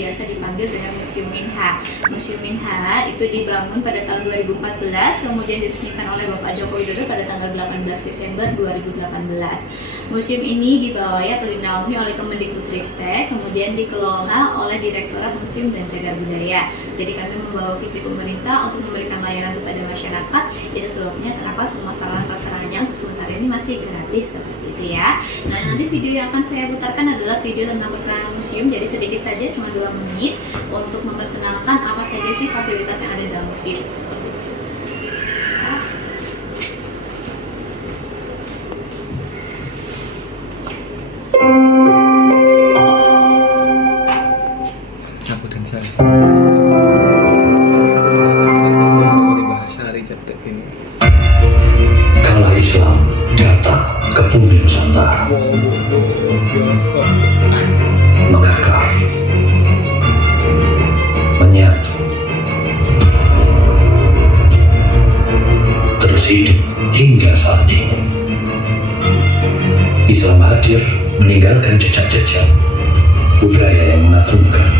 biasa dipanggil dengan Museum Minha. Museum Minha itu dibangun pada tahun 2014, kemudian diresmikan oleh Bapak Joko Widodo pada tanggal 18 Desember 2018. Museum ini dibawahi atau dinaungi oleh Kemendikbudristek, kemudian dikelola oleh Direktorat Museum dan Cagar Budaya. Jadi kami membawa visi pemerintah untuk memberikan layanan kepada masyarakat. Itu sebabnya kenapa semua sarana-prasaranya untuk sementara ini masih gratis seperti itu ya. Nah, nanti video yang akan saya putarkan adalah video tentang perkenalan museum. Jadi sedikit saja, cuma 2 menit untuk memperkenalkan apa saja sih fasilitas yang ada di dalam museum. Cabutan saya di bahasa hari Jeptek ini. Kala Islam datang ke bumi Nusantara, Bioskop. mengakar, menyatu, terus hidup hingga saat ini. Islam hadir meninggalkan jejak-jejak budaya yang mengagumkan.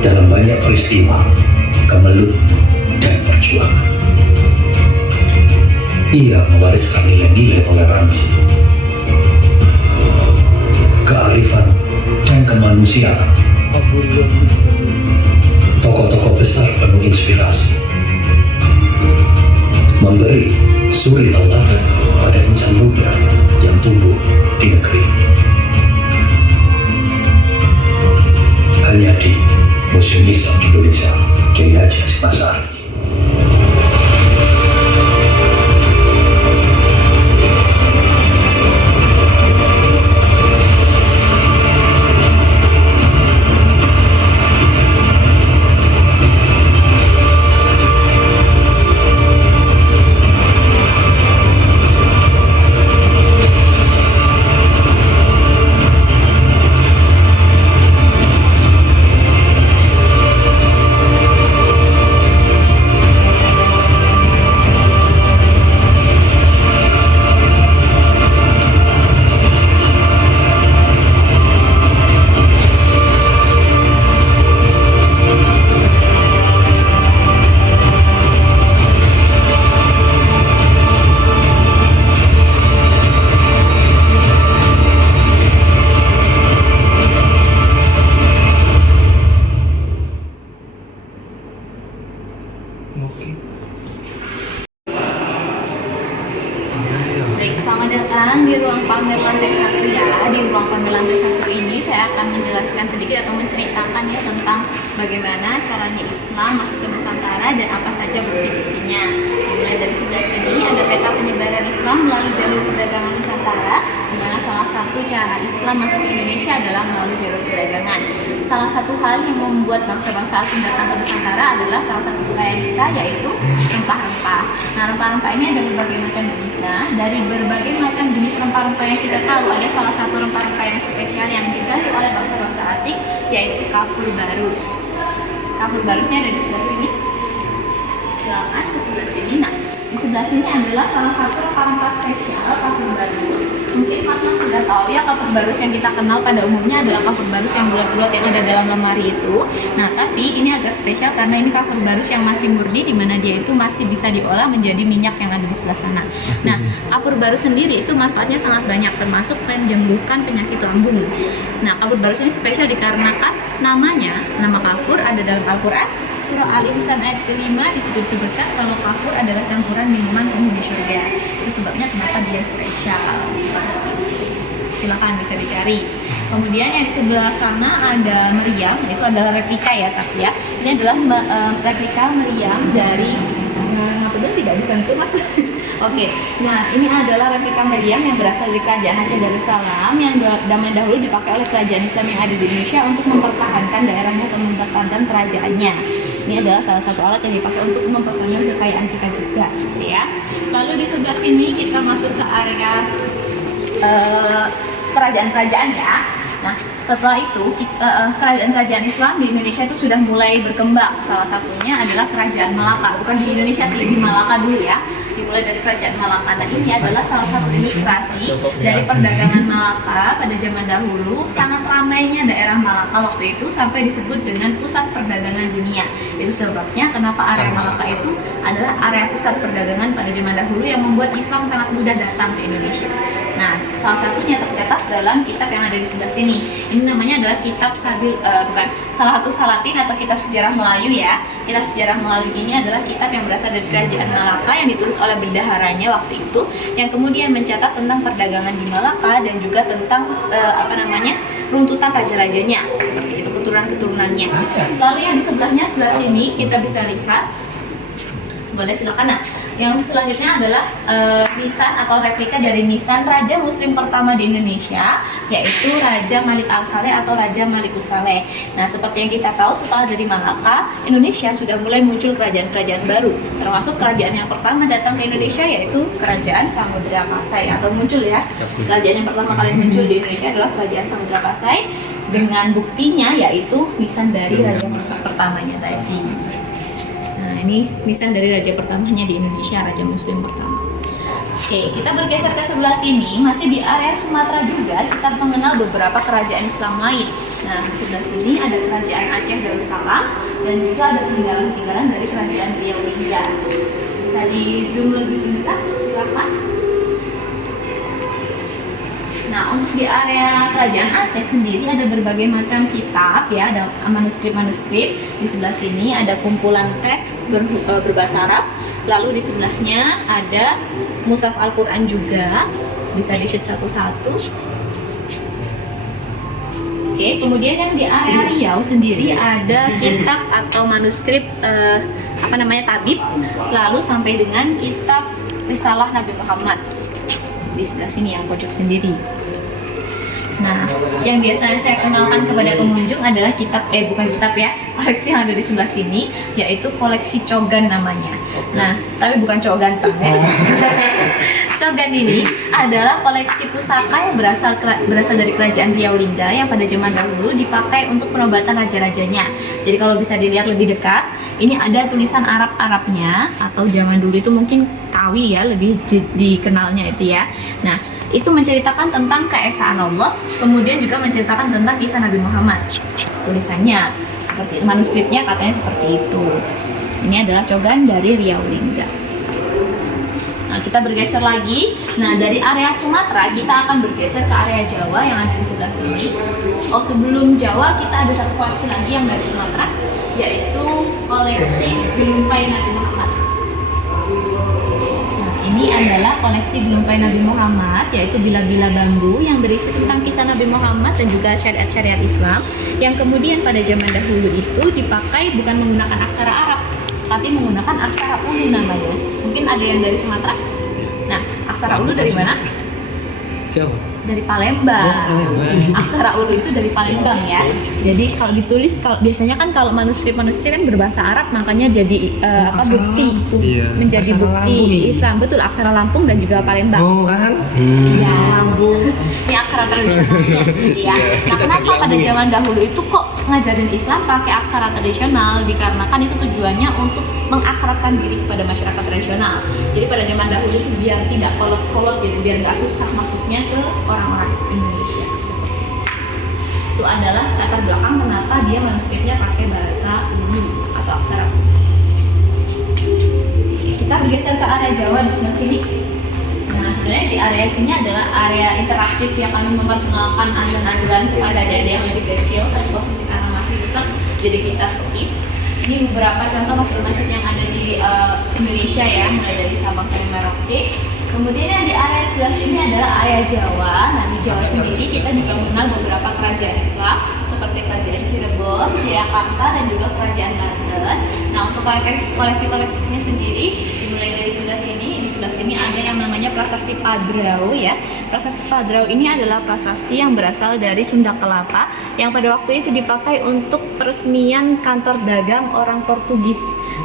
Dalam banyak peristiwa, kemelut dan perjuangan, ia mewariskan nilai-nilai toleransi, kearifan, dan kemanusiaan. Tokoh-tokoh besar penuh inspirasi, memberi suri tauladan pada insan muda yang tumbuh di negeri ini. Hanya di Museum Islam Indonesia, Jaya Haji Masari. Baik, selamat datang di ruang pamer lantai 1 ya. Di ruang pamer lantai 1 ini saya akan menjelaskan sedikit atau menceritakan ya tentang bagaimana caranya Islam masuk ke Nusantara dan apa saja bukti-buktinya. Mulai dari sebelah sini ada peta penyebaran Islam melalui jalur perdagangan Nusantara, di mana salah satu cara Islam masuk ke Indonesia adalah melalui jalur perdagangan. Salah satu hal yang membuat bangsa-bangsa asing datang ke Nusantara adalah salah satu kekayaan kita, yaitu rempah-rempah. Nah, rempah-rempah ini ada berbagai macam jenisnya. Dari berbagai macam jenis rempah-rempah yang kita tahu, ada salah satu rempah-rempah yang spesial yang dicari oleh bangsa-bangsa asing, yaitu kafur barus. Kafur barusnya ada di sebelah sini. Silakan ke sebelah sini. Nah, di sebelah sini adalah salah satu rempah-rempah spesial kafur barus. Mungkin Mas sudah tahu ya, kafur barus yang kita kenal pada umumnya adalah kafur barus yang bulat-bulat yang ada dalam lemari itu. Nah, tapi ini agak spesial karena ini kafur barus yang masih murni, di mana dia itu masih bisa diolah menjadi minyak yang ada di sebelah sana. Nah, kafur barus sendiri itu manfaatnya sangat banyak, termasuk menyembuhkan penyakit lambung. Nah, kafur barus ini spesial dikarenakan nama kafur ada dalam Al-Quran. Surah Al-Insan ayat ke-5 disitu disebutkan kalau kafur adalah campuran minuman penghuni surga. Itu sebabnya kenapa dia spesial. Silakan bisa dicari. Kemudian yang di sebelah sana ada meriam, itu adalah replika ya, tapi ya. Ini adalah replika meriam dari ngapain tidak disentuh Mas. Oke. Nah, ini adalah replika meriam yang berasal dari Kerajaan Aceh Darussalam yang zaman dahulu dipakai oleh kerajaan Islam yang ada di Indonesia untuk mempertahankan daerahnya atau mempertahankan kerajaannya. Ini adalah salah satu alat yang dipakai untuk mempertahankan kekayaan kita juga, gitu ya. Lalu di sebelah sini kita masuk ke area kerajaan-kerajaan ya. Nah, setelah itu kerajaan-kerajaan Islam di Indonesia itu sudah mulai berkembang. Salah satunya adalah Kerajaan Malaka, bukan di Indonesia sih, di Malaka dulu ya. Di dimulai dari kerajaan Malaka. Nah, ini adalah salah satu ilustrasi dari perdagangan Malaka pada zaman dahulu. Sangat ramainya daerah Malaka waktu itu sampai disebut dengan pusat perdagangan dunia. Itu sebabnya kenapa area Malaka itu adalah area pusat perdagangan pada zaman dahulu yang membuat Islam sangat mudah datang ke Indonesia. Nah, salah satunya tercatat dalam kitab yang ada di sebelah sini. Ini namanya adalah kitab Salahatus Salatin atau kitab sejarah Melayu ya. Kitab sejarah Melayu ini adalah kitab yang berasal dari kerajaan Malaka yang ditulis oleh bendaharanya waktu itu, yang kemudian mencatat tentang perdagangan di Malaka dan juga tentang runtutan raja-rajanya, seperti itu, keturunan-keturunannya. Lalu yang di sebelahnya, sebelah sini kita bisa lihat, boleh silakan. Nah, yang selanjutnya adalah nisan atau replika dari nisan Raja Muslim pertama di Indonesia, yaitu Raja Malik Al-Saleh atau Raja Malikus Saleh. Nah, seperti yang kita tahu, setelah dari Malaka, Indonesia sudah mulai muncul kerajaan-kerajaan baru, termasuk kerajaan yang pertama datang ke Indonesia yaitu Kerajaan Samudra Pasai, atau muncul ya. Kerajaan yang pertama kali muncul di Indonesia adalah Kerajaan Samudra Pasai, dengan buktinya yaitu nisan dari raja pertamanya tadi. Nah, ini nisan dari raja pertamanya di Indonesia, Raja Muslim pertama. Oke, kita bergeser ke sebelah sini, masih di area Sumatera juga, kita mengenal beberapa kerajaan Islam lain. Nah, di sebelah sini ada Kerajaan Aceh Darussalam dan juga ada peninggalan-peninggalan dari Kerajaan Riau Lingga. Bisa di zoom lebih dekat, silakan. Nah, untuk di area Kerajaan Aceh sendiri ada berbagai macam kitab ya, ada manuskrip-manuskrip. Di sebelah sini ada kumpulan teks berbahasa Arab. Lalu di sebelahnya ada mushaf Al-Quran juga, bisa di-shoot satu-satu. Oke, kemudian yang di area Riau sendiri ada kitab atau manuskrip tabib, lalu sampai dengan kitab Risalah Nabi Muhammad di sebelah sini yang pojok sendiri. Nah, yang biasanya saya kenalkan kepada pengunjung adalah koleksi yang ada di sebelah sini, yaitu koleksi Cogan namanya. Nah, tapi bukan cowok ganteng ya. Cogan ini adalah koleksi pusaka yang berasal dari Kerajaan Riau Lingga yang pada zaman dahulu dipakai untuk penobatan raja-rajanya. Jadi kalau bisa dilihat lebih dekat, ini ada tulisan Arab-Arabnya, atau zaman dulu itu mungkin Kawi ya, lebih dikenalnya itu ya. Nah, itu menceritakan tentang keesaan Allah, kemudian juga menceritakan tentang kisah Nabi Muhammad. Tulisannya seperti itu, manuskripnya katanya seperti itu. Ini adalah Cogan dari Riau Lingga. Nah, kita bergeser lagi. Nah, dari area Sumatera kita akan bergeser ke area Jawa yang ada di sebelah sini. Oh, sebelum Jawa kita ada satu koleksi lagi yang dari Sumatera, yaitu koleksi Gelumpai Nabi Muhammad. Ini adalah koleksi Gelumpai Nabi Muhammad, yaitu bila-bila bambu yang berisi tentang kisah Nabi Muhammad dan juga syariat-syariat Islam, yang kemudian pada zaman dahulu itu dipakai bukan menggunakan aksara Arab, tapi menggunakan aksara Ulu namanya. Mungkin ada yang dari Sumatera. Nah, aksara Ulu dari mana? Siapa? Dari Palembang. Aksara Ulu itu dari Palembang ya. Jadi kalau ditulis, biasanya kan kalau manuskrip-manuskrip kan berbahasa Arab, makanya jadi bukti, menjadi bukti Islam. Betul, aksara Lampung dan juga Palembang. Oh kan? Ya, ini aksara tradisionalnya ya. Nah, kenapa pada zaman dahulu itu kok ngajarin Islam pakai aksara tradisional? Dikarenakan itu tujuannya untuk mengakrabkan diri kepada masyarakat tradisional. Jadi pada zaman dahulu itu biar tidak kolot-kolot gitu, biar nggak susah masuknya ke orang-orang Indonesia. Itu adalah latar belakang kenapa dia manuskripnya pakai bahasa Ulu atau aksara Ulu. Kita bergeser ke area Jawa di sebelah sini. Nah, sebenarnya di area sini adalah area interaktif yang kami memperkenalkan azan-azan kepada adik-adik yang lebih kecil, tapi posisi karena masih rusak, jadi kita skip. Ini beberapa contoh masjid-masjid yang ada di Indonesia ya, mulai dari Sabang sampai Merauke. Kemudian yang di area sebelah sini adalah area Jawa. Nah, di Jawa sendiri kita juga mengenal beberapa kerajaan Islam seperti Kerajaan Cirebon, Jayakarta, dan juga Kerajaan Banten. Nah, untuk koleksi-koleksinya sendiri dimulai dari sebelah sini. Di sebelah sini ada yang namanya Prasasti Padrau ya. Prasasti Padrau ini adalah prasasti yang berasal dari Sunda Kelapa yang pada waktu itu dipakai untuk peresmian kantor dagang orang Portugis.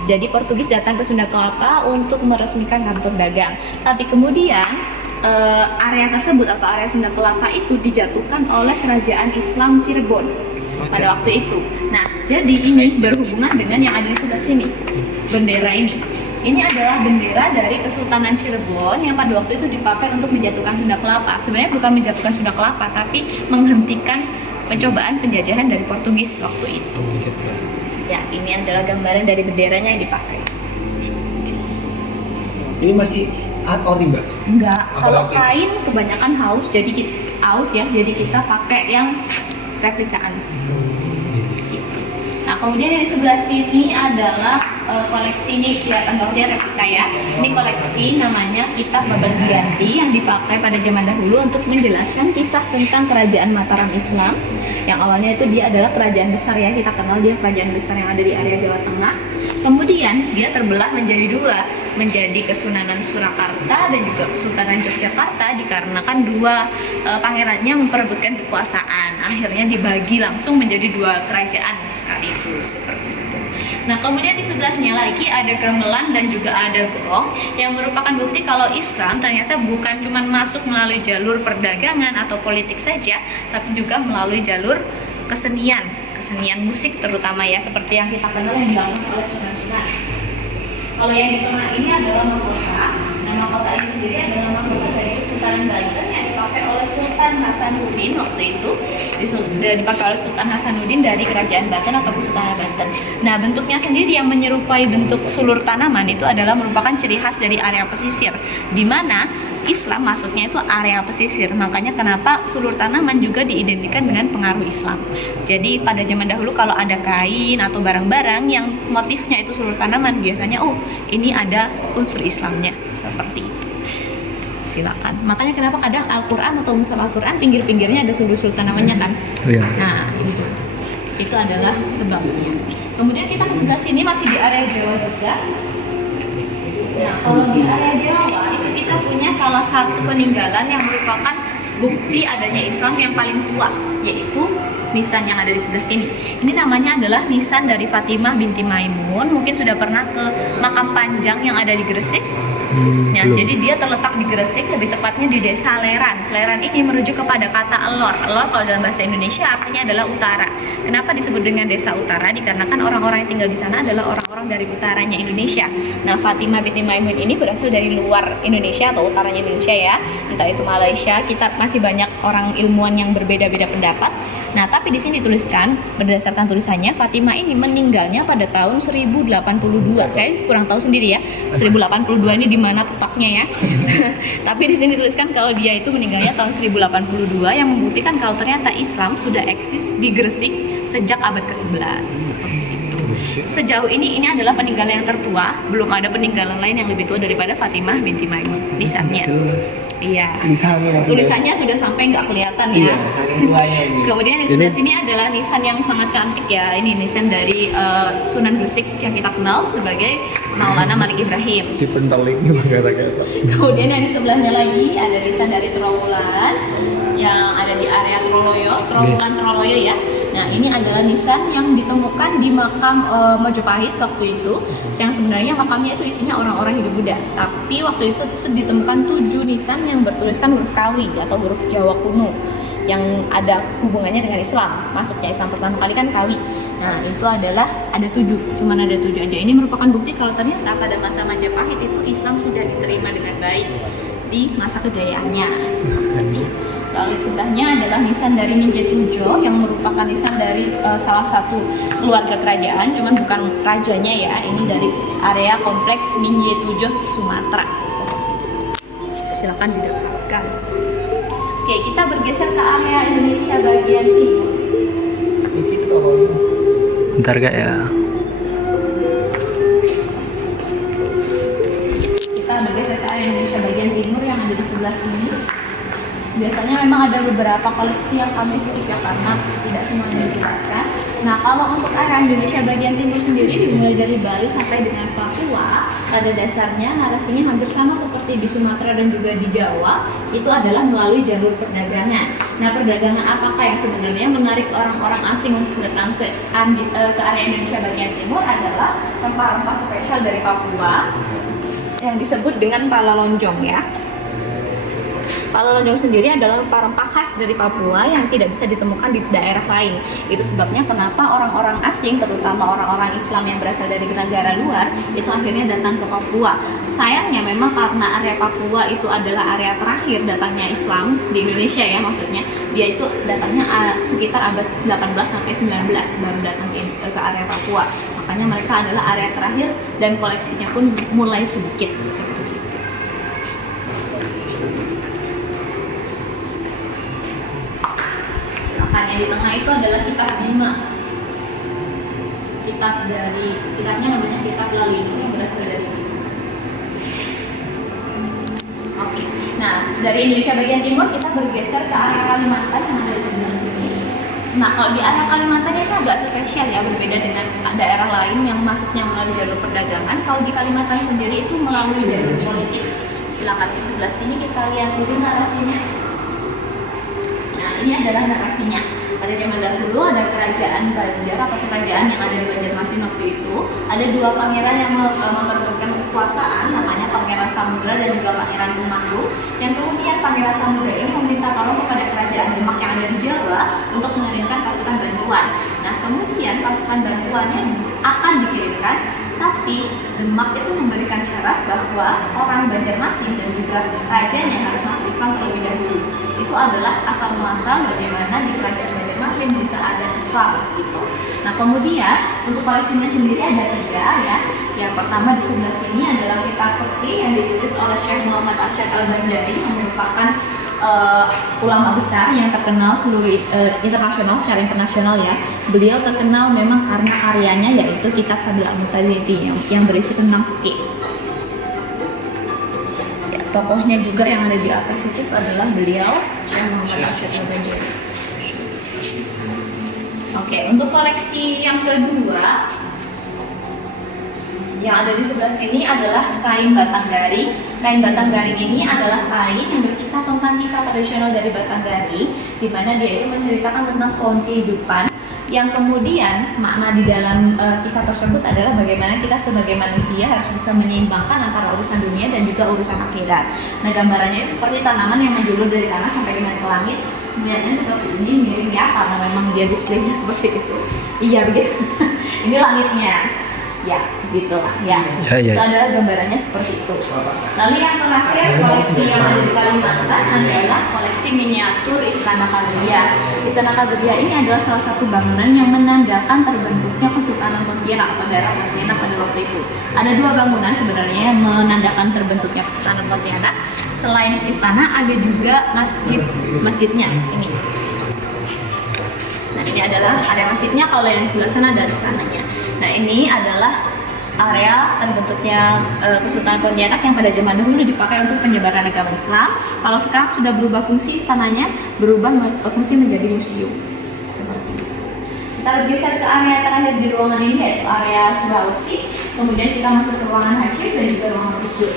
Jadi Portugis datang ke Sunda Kelapa untuk meresmikan kantor dagang. Tapi kemudian area tersebut atau area Sunda Kelapa itu dijatuhkan oleh Kerajaan Islam Cirebon pada waktu itu. Nah, jadi ini berhubungan dengan yang ada di sebelah sini, bendera ini. Ini adalah bendera dari Kesultanan Cirebon yang pada waktu itu dipakai untuk menjatuhkan Sunda Kelapa. Sebenarnya bukan menjatuhkan Sunda Kelapa, tapi menghentikan pencobaan penjajahan dari Portugis waktu itu. Ya, ini adalah gambaran dari benderanya yang dipakai. Ini masih ori Mbak? Enggak, kalau Apalagi? kain kebanyakan haus ya, jadi kita pakai yang replikaan. Nah, kemudian yang di sebelah sini adalah koleksi, ini kelihatan bahwa dia replika ya. Ini koleksi namanya Kitab Babad Giyanti yang dipakai pada zaman dahulu untuk menjelaskan kisah tentang kerajaan Mataram Islam. Yang awalnya itu dia adalah kerajaan besar ya, kita kenal dia kerajaan besar yang ada di area Jawa Tengah. Kemudian dia terbelah menjadi dua, menjadi Kesunanan Surakarta dan juga Kesultanan Yogyakarta dikarenakan dua pangerannya memperebutkan kekuasaan. Akhirnya dibagi langsung menjadi dua kerajaan sekaligus seperti itu. Nah, kemudian di sebelahnya lagi ada gamelan dan juga ada gong yang merupakan bukti kalau Islam ternyata bukan cuma masuk melalui jalur perdagangan atau politik saja, tapi juga melalui jalur kesenian musik terutama ya, seperti yang kita kenal yang dibangun oleh Sunan. Kalau yang di tengah ini adalah mahkota. Nah, mahkota ini sendiri adalah mahkota dari Kesultanan Banten yang dipakai oleh Sultan Hasanuddin waktu itu. Dipakai oleh Sultan Hasanuddin dari Kerajaan Banten atau Kesultanan Banten. Nah, bentuknya sendiri yang menyerupai bentuk sulur tanaman itu adalah merupakan ciri khas dari area pesisir, di mana Islam masuknya itu area pesisir. Makanya kenapa sulur tanaman juga diidentikan dengan pengaruh Islam. Jadi pada zaman dahulu kalau ada kain atau barang-barang yang motifnya itu sulur tanaman, biasanya ini ada unsur Islamnya seperti itu. Silakan. Makanya kenapa kadang Al-Qur'an atau mushaf Al-Qur'an pinggir-pinggirnya ada sulur-sulur tanamannya kan? Iya. Nah, itu adalah sebabnya. Kemudian kita ke sebelah sini masih di area Jawa juga. Nah, kalau di area Jawa itu kita punya salah satu peninggalan yang merupakan bukti adanya Islam yang paling tua, yaitu nisan yang ada di sebelah sini. Ini namanya adalah nisan dari Fatimah binti Maimun. Mungkin sudah pernah ke makam Panjang yang ada di Gresik. Ya, jadi dia terletak di Gresik, lebih tepatnya di desa Leran. Leran ini merujuk kepada kata elor. Elor kalau dalam bahasa Indonesia artinya adalah utara. Kenapa disebut dengan desa utara? Dikarenakan orang-orang yang tinggal di sana adalah orang-orang dari utaranya Indonesia. Nah, Fatimah binti Maimun ini berasal dari luar Indonesia atau utaranya Indonesia ya. Entah itu Malaysia, kita masih banyak orang ilmuwan yang berbeda-beda pendapat. Nah, tapi di sini dituliskan berdasarkan tulisannya Fatimah ini meninggalnya pada tahun 1082. Saya kurang tahu sendiri ya. 1082 ini di mana letaknya ya. Tapi di sini dituliskan kalau dia itu meninggalnya tahun 1082 yang membuktikan kalau ternyata Islam sudah eksis di Gresik sejak abad ke-11. Seperti itu. Sejauh ini adalah peninggalan yang tertua, belum ada peninggalan lain yang lebih tua daripada Fatimah binti Maimun. Nisannya. Iya. Tulisannya sudah sampai nggak kelihatan ya. Kemudian di sebelah sini adalah nisan yang sangat cantik ya. Ini nisan dari Sunan Gresik yang kita kenal sebagai Maulana Malik Ibrahim. Dipenteling kata-kata. Kemudian yang di sebelahnya lagi ada nisan dari Trowulan yang ada di area Trowulan Troloyo ya. Nah, ini adalah nisan yang ditemukan di makam Mojopahit waktu itu, yang sebenarnya makamnya itu isinya orang-orang hidup Buddha. Tapi waktu itu ditemukan 7 nisan yang bertuliskan huruf Kawi atau huruf Jawa kuno yang ada hubungannya dengan Islam. Masuknya Islam pertama kali kan Kawi. Nah, itu adalah ada 7, cuman ada 7 aja. Ini merupakan bukti kalau ternyata pada masa Majapahit itu Islam sudah diterima dengan baik di masa kejayaannya. Lalu di sebelahnya adalah nisan dari Minjetujo yang merupakan nisan dari salah satu keluarga kerajaan, cuman bukan rajanya ya. Ini dari area kompleks Minjetujo Sumatera. Silakan didapatkan. Oke, kita bergeser ke area Indonesia bagian timur. Bentar gak ya? Kita bergeser ke area Indonesia bagian timur yang ada di sebelah sini. Biasanya memang ada beberapa koleksi yang kami skip ya karena tidak semuanya dijelaskan. Nah, kalau untuk area Indonesia bagian timur sendiri dimulai dari Bali sampai dengan Papua, pada dasarnya narasinya hampir sama seperti di Sumatera dan juga di Jawa, itu adalah melalui jalur perdagangan. Nah, perdagangan apakah yang sebenarnya menarik orang-orang asing untuk datang ke area Indonesia bagian timur adalah rempah-rempah spesial dari Papua yang disebut dengan pala lonjong ya. Kalau lonjong sendiri adalah rempah-rempah khas dari Papua yang tidak bisa ditemukan di daerah lain. Itu sebabnya kenapa orang-orang asing, terutama orang-orang Islam yang berasal dari negara luar, itu akhirnya datang ke Papua. Sayangnya memang karena area Papua itu adalah area terakhir datangnya Islam di Indonesia ya, maksudnya dia itu datangnya sekitar abad 18 sampai 19 baru datang ke area Papua. Makanya mereka adalah area terakhir dan koleksinya pun mulai sedikit. Makanya di tengah itu adalah kitab Bima. Kitabnya namanya Kitab Lalindo yang berasal dari Bima. Oke. Nah, dari Indonesia bagian timur kita bergeser ke area Kalimantan yang ada di sebelah sini. Nah, kalau di area Kalimantan itu agak spesial ya, berbeda dengan daerah lain yang masuknya melalui jalur perdagangan. Kalau di Kalimantan sendiri itu melalui jalur politik. Silakan di sebelah sini kita lihat dulu narasinya. Nah, ini adalah narasinya. Pada zaman dahulu ada kerajaan Banjar atau kerajaan yang ada di Banjarmasin waktu itu. Ada dua pangeran yang memperebutkan kekuasaan, namanya Pangeran Samudra dan juga Pangeran Tumanggung. Yang kemudian Pangeran Samudra ini meminta tolong kepada kerajaan Demak yang ada di Jawa untuk mengirimkan pasukan bantuan. Nah, kemudian pasukan bantuannya akan dikirimkan, tapi Demak itu memberikan syarat bahwa orang Banjarmasin dan juga rajanya harus masuk Islam terlebih dahulu. Itu adalah asal muasal bagaimana di kerajaan Banjarmasin bisa ada Islam gitu. Nah, kemudian untuk koleksinya sendiri ada 3 ya. Yang pertama di sebelah sini adalah kitab fikih yang ditulis oleh Syekh Muhammad Arsyad Al-Bandari yang merupakan ulama besar yang terkenal seluruh internasional, secara internasional ya. Beliau terkenal memang karena karyanya yaitu kitab Sabil Al-Mutaliti yang berisi tentang fikih. Ya, tokohnya juga yang ada di atas itu adalah beliau Syekh Muhammad Arsyad Al-Bandari. Oke, untuk koleksi yang kedua yang ada di sebelah sini adalah kain batang garing. Kain batang garing ini adalah kain yang berkisah tentang kisah tradisional dari batang garing, di mana dia itu menceritakan tentang pohon kehidupan. Yang kemudian makna di dalam kisah tersebut adalah bagaimana kita sebagai manusia harus bisa menyeimbangkan antara urusan dunia dan juga urusan akhirat. Nah, gambarannya itu seperti tanaman yang menjulur dari tanah sampai dengan ke langit. Lihatnya seperti ini, miring ya, karena memang dia displaynya seperti itu. Iya begitu. Ini langitnya. Ya, gitulah ya. Itu adalah gambarannya seperti itu. Lalu yang terakhir, koleksi yang ada di Kalimantan adalah koleksi miniatur Istana Kadriah. Istana Kadriah ini adalah salah satu bangunan yang menandakan terbentuknya Kesultanan Pontianak atau daerah Pontianak pada waktu itu. Ada 2 bangunan sebenarnya yang menandakan terbentuknya Kesultanan Pontianak. Selain istana ada juga masjidnya ini. Nah, ini adalah area masjidnya, kalau yang di sebelah sana ada istananya. Nah, ini adalah area terbentuknya Kesultanan Pontianak yang pada zaman dahulu dipakai untuk penyebaran agama Islam. Kalau sekarang sudah berubah fungsi, istananya berubah fungsi menjadi museum. Seperti itu. Kita bergeser ke area terakhir di ruangan ini yaitu area Sulawesi. Kemudian kita masuk ke ruangan Hashim dan juga ruangan Tukur.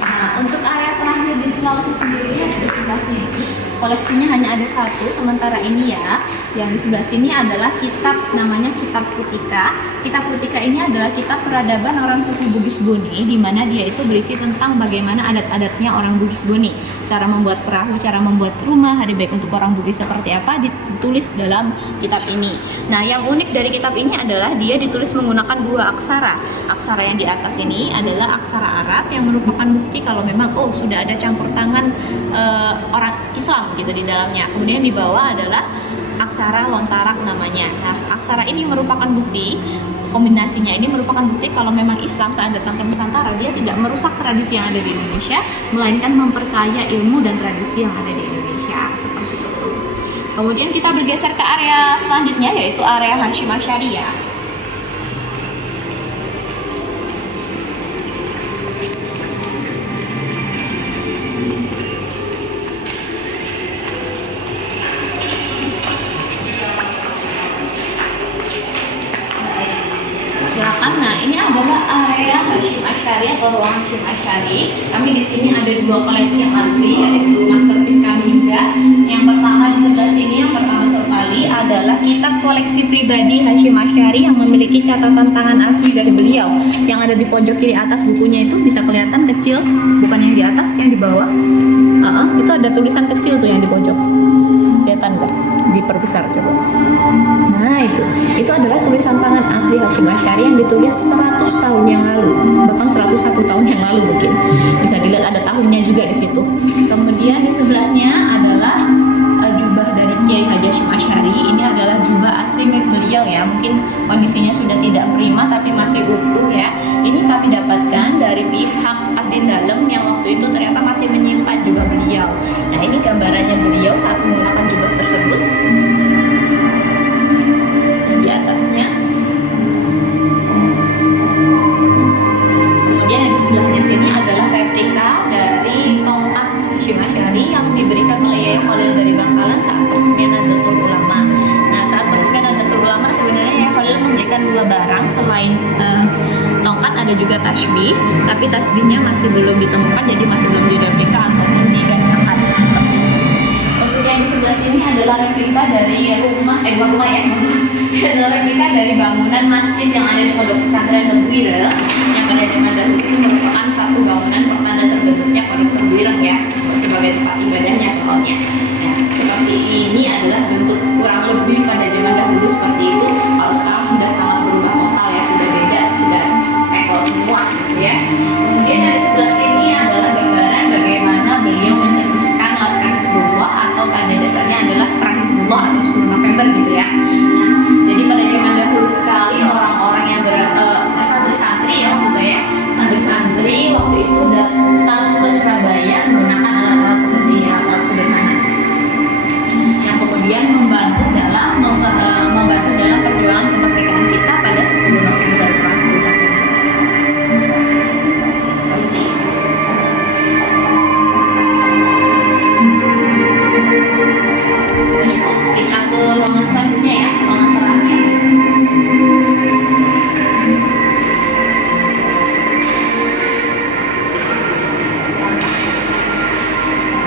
Nah, untuk area terakhir di Sulawesi sendiri ada di sebelah sini. Koleksinya hanya ada 1, sementara ini ya, yang di sebelah sini adalah kitab, namanya Kitab Putika. Kitab Putika ini adalah kitab peradaban orang suku Bugis Boni, di mana dia itu berisi tentang bagaimana adat-adatnya orang Bugis Boni, cara membuat perahu, cara membuat rumah, hari baik untuk orang Bugis seperti apa, ditulis dalam kitab ini. Nah, yang unik dari kitab ini adalah dia ditulis menggunakan 2 aksara. Aksara yang di atas ini adalah aksara Arab yang merupakan bukti kalau memang sudah ada campur tangan orang Islam gitu di dalamnya. Kemudian di bawah adalah aksara Lontarak namanya. Nah, aksara ini merupakan bukti, kombinasinya ini merupakan bukti kalau memang Islam saat datang ke Nusantara dia tidak merusak tradisi yang ada di Indonesia, melainkan memperkaya ilmu dan tradisi yang ada di Indonesia seperti itu. Kemudian kita bergeser ke area selanjutnya yaitu area Hashim Asy'ariyah. Nah, ini adalah area Hashim Asy'ari atau ruang Hashim Asy'ari. Kami di sini ada 2 koleksi yang asli, yaitu masterpiece kami juga. Yang pertama di sebelah sini, yang pertama sekali adalah kitab koleksi pribadi Hasyim Asy'ari yang memiliki catatan tangan asli dari beliau. Yang ada di pojok kiri atas bukunya itu bisa kelihatan kecil, bukan yang di atas, yang di bawah. Itu ada tulisan kecil tuh yang di pojok. Kelihatan nggak? Diperbesar coba. Nah itu adalah tulisan tangan asli Hasyim Asy'ari yang ditulis 100 tahun yang lalu, bahkan 101 tahun yang lalu mungkin. Bisa dilihat ada tahunnya juga di situ. Kemudian di sebelahnya adalah jubah dari Kiai Haji Hasyim Asy'ari. Ini adalah jubah asli milik beliau ya. Mungkin kondisinya sudah tidak prima tapi masih utuh ya. Ini kami dapatkan dari pihak Abdin Dalem yang waktu itu ternyata masih menyimpan jubah beliau. Nah ini gambarannya beliau saat menggunakan jubah tersebut. Di atasnya. Kemudian yang di sebelahnya sini adalah replika dari tongkat Hasyim Asy'ari yang diberikan oleh Yai Khalil dari Bangkalan saat peresmian Nahdlatul Ulama. Nah, saat peresmian Nahdlatul Ulama sebenarnya Yai Khalil memberikan 2 barang selain tongkat, ada juga tasbih, tapi tasbihnya masih belum ditemukan, jadi masih belum direplika ataupun digandakan seperti itu. Untuk yang di sebelah sini adalah replika dari rumah, bukan rumah ya, adalah replika dari bangunan masjid yang ada di Pondok Pesantren Tebuireng yang pada zaman dahulu itu merupakan satu bangunan pertanda terbentuknya Pondok Tebuireng ya, sebagai tempat ibadahnya soalnya. Nah, seperti ini adalah bentuk kurang lebih pada zaman dahulu seperti itu. Kalau sekarang sudah sangat berubah total ya, sudah beda, sudah ekor semua gitu ya. Kemudian dari sebelah sini adalah gambaran bagaimana beliau mencetuskan Laskar Hizbullah atau pada dasarnya adalah Perang Hizbullah atau 10 November gitu ya. Nah, jadi pada zaman dahulu sekali orang-orang yang santri-santri ya maksudnya ya, santri-santri waktu itu datang ke Surabaya menggunakan alat-alat seperti ini, alat sederhana yang kemudian membantu dalam perjuangan kemerdekaan kita pada 10 November, Perang 10 November. Kita ke ruangan selanjutnya ya, ruangan terakhir.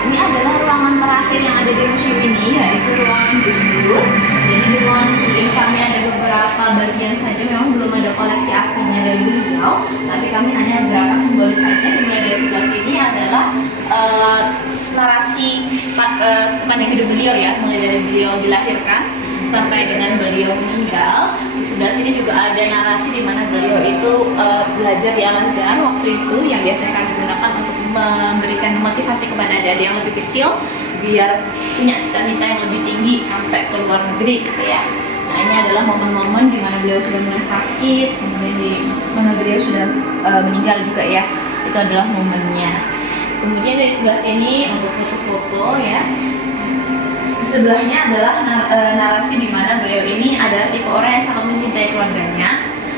Ini adalah ruangan terakhir yang ada di museum ini, yaitu ruangan Gus Dur. Jadi di ruangan museum ini kami ada beberapa bagian saja, memang belum ada koleksi aslinya dari beliau, tapi kami hanya beberapa simbolis saja. Mulai dari sebelah sini adalah narasi sepanjang hidup beliau ya, mulai dari beliau dilahirkan sampai dengan beliau meninggal. Di sebelah sini juga ada narasi di mana beliau itu belajar di Al-Azhar waktu itu, yang biasanya kami gunakan untuk memberikan motivasi kepada adik-adik yang lebih kecil biar punya cita-cita yang lebih tinggi sampai ke luar negeri gitu ya. Nah ini adalah momen-momen di mana beliau sudah mulai sakit, kemudian di mana beliau sudah meninggal juga ya. Itu adalah momennya. Kemudian dari sebelah sini untuk foto-foto ya. Di sebelahnya adalah narasi di mana beliau ini adalah tipe orang yang sangat mencintai keluarganya,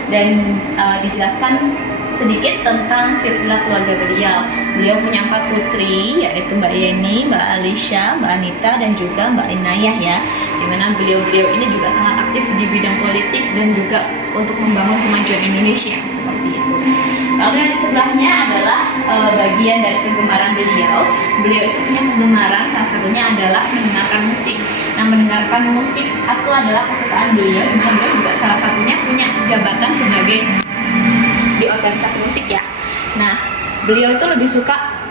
dan dijelaskan sedikit tentang silsilah keluarga beliau. Beliau punya 4 putri, yaitu Mbak Yeni, Mbak Alisha, Mbak Anita, dan juga Mbak Inayah ya. Dimana beliau ini juga sangat aktif di bidang politik dan juga untuk membangun kemajuan Indonesia seperti itu. Lalu yang di sebelahnya adalah bagian dari kegemaran beliau. Beliau itu punya kegemaran, salah satunya adalah mendengarkan musik. Nah, mendengarkan musik itu adalah kesukaan beliau, di mana beliau juga salah satunya punya jabatan sebagai di organisasi musik ya. Nah, beliau itu lebih suka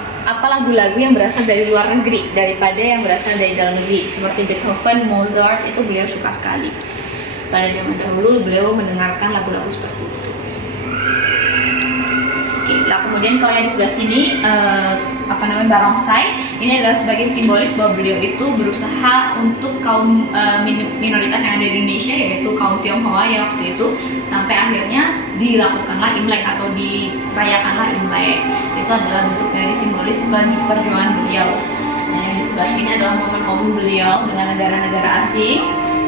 lagu-lagu yang berasal dari luar negeri daripada yang berasal dari dalam negeri, seperti Beethoven, Mozart, itu beliau suka sekali. Pada zaman dahulu beliau mendengarkan lagu-lagu seperti itu. Oke, nah kemudian kalau yang di sebelah sini barongsai, ini adalah sebagai simbolis bahwa beliau itu berusaha untuk kaum minoritas yang ada di Indonesia, yaitu kaum Tionghoa ya waktu itu, sampai akhirnya dilakukanlah Imlek atau dirayakanlah Imlek. Itu adalah bentuk dari simbolis perjuangan beliau. Nah, yang di sebelah sini adalah momen-momen beliau dengan negara-negara asing,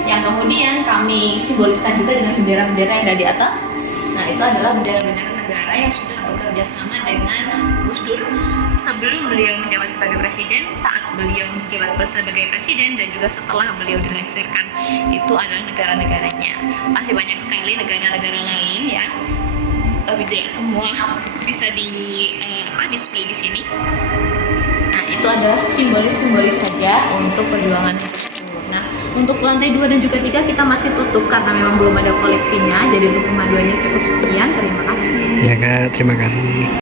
yang kemudian kami simboliskan juga dengan bendera-bendera yang ada di atas. Nah, itu adalah bendera-bendera negara yang sudah bekerja sama dengan Gus Dur sebelum beliau menjabat sebagai presiden, saat beliau menjabat sebagai presiden, dan juga setelah beliau dilengsarkan. Itu adalah negara-negaranya. Masih banyak sekali negara-negara lain ya, tapi tidak semua bisa display di sini. Nah, Nah, itu adalah simbolis saja untuk perjuangan tersebut. Nah, untuk lantai 2 dan juga 3 kita masih tutup karena memang belum ada koleksinya. Jadi untuk pemaduannya cukup sekian. Terima kasih. Ya Kak, terima kasih.